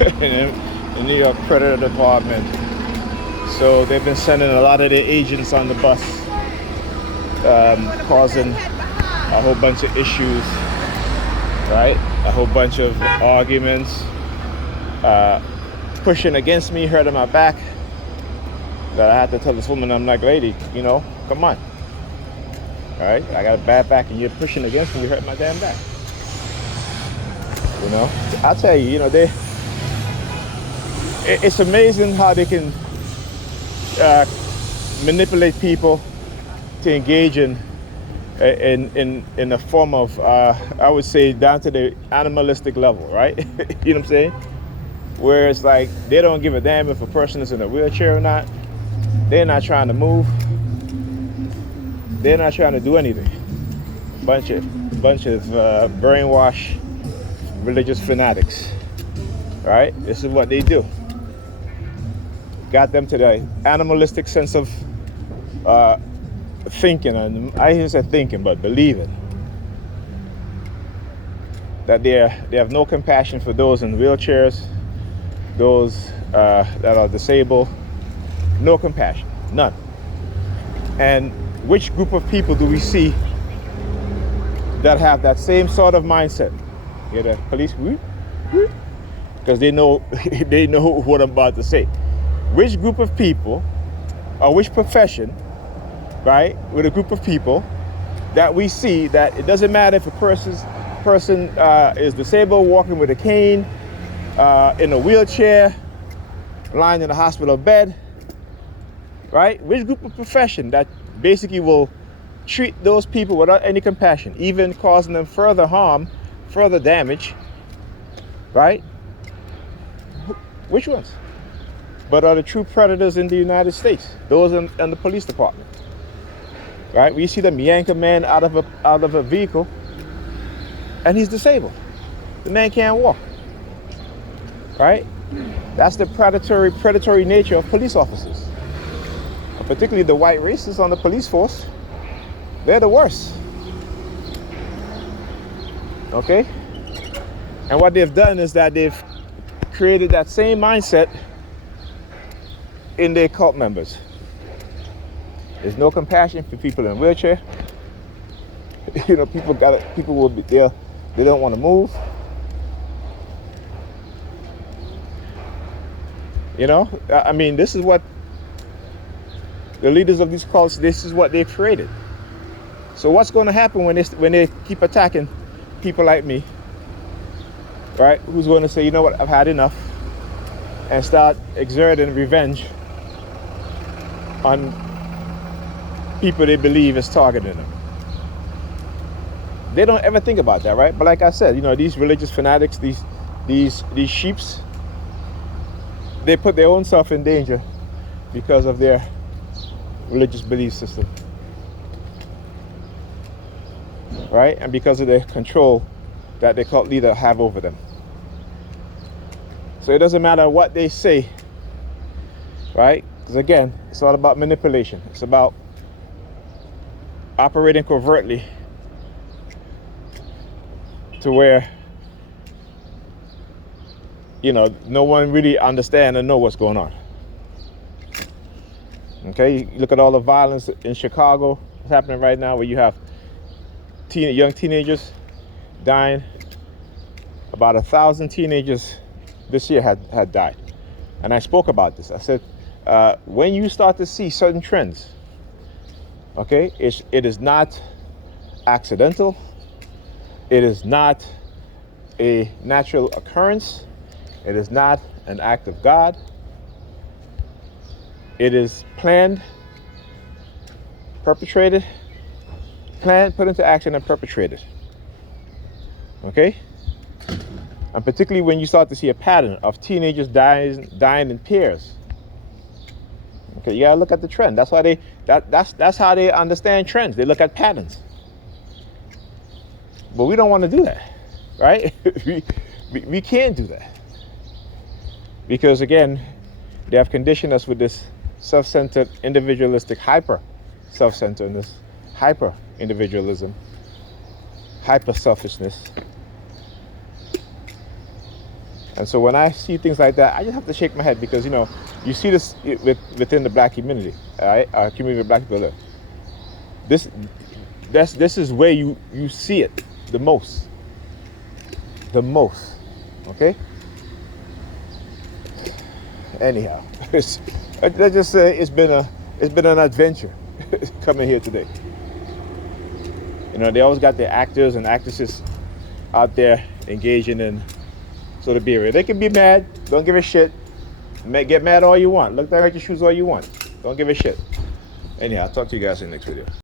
in the New York Predator Department. So they've been sending a lot of their agents on the bus, causing a whole bunch of issues, right? A whole bunch of arguments, pushing against me, hurting my back. That I had to tell this woman, I'm like, lady, come on. All right, I got a bad back and you're pushing against me, you hurt my damn back. I'll tell you, it's amazing how they can manipulate people to engage in a form of, I would say, down to the animalistic level, right? You know what I'm saying? Where it's like they don't give a damn if a person is in a wheelchair or not. They're not trying to move. They're not trying to do anything. Bunch of brainwashed religious fanatics, right? This is what they do. Got them to the animalistic sense of thinking, and I didn't say thinking, but believing that they have no compassion for those in wheelchairs, those that are disabled. No compassion, none. And which group of people do we see that have that same sort of mindset? Yeah, the police, because they know they know what I'm about to say. Which group of people, or which profession, right? With a group of people that we see that it doesn't matter if a person is disabled, walking with a cane, in a wheelchair, lying in a hospital bed, right? Which group of profession that basically will treat those people without any compassion, even causing them further harm, further damage, right? Which ones? But are the true predators in the United States? Those in the police department, right? We see them yank a man out of a vehicle, and he's disabled. The man can't walk, right? That's the predatory nature of police officers. Particularly the white racists on the police force. They're the worst. Okay? And what they've done is that they've created that same mindset in their cult members. There's no compassion for people in wheelchair. People will be there. They don't want to move. I mean, this is what the leaders of these cults, this is what they've created. So what's going to happen when they keep attacking people like me, right? Who's going to say, you know what, I've had enough, and start exerting revenge on people they believe is targeting them. They don't ever think about that, right? But like I said, these religious fanatics, these sheeps, they put their own self in danger because of their religious belief system, right? And because of the control that the cult leader have over them. So it doesn't matter what they say, right? Because again, it's all about manipulation. It's about operating covertly to where no one really understands and know what's going on. Okay, you look at all the violence in Chicago. What's happening right now, where you have young teenagers dying. About 1,000 teenagers this year had died. And I spoke about this. I said, when you start to see certain trends, okay, it is not accidental. It is not a natural occurrence. It is not an act of God. It is planned, perpetrated, planned, put into action, and perpetrated. Okay? And particularly when you start to see a pattern of teenagers dying in pairs. Okay, you gotta look at the trend. That's why that's how they understand trends. They look at patterns. But we don't want to do that, right? we can't do that. Because again, they have conditioned us with this self-centered, individualistic, hyper self-centeredness, hyper individualism, hyper selfishness. And so when I see things like that, I just have to shake my head, because you know, you see this within the black community, all right, our community of black people live. This is where you see it the most, okay. Anyhow, let's just say it's been an adventure coming here today. You know, they always got their actors and actresses out there engaging in sort of behavior. They can be mad, don't give a shit. Get mad all you want. Look down at your shoes all you want. Don't give a shit. Anyhow, I'll talk to you guys in the next video.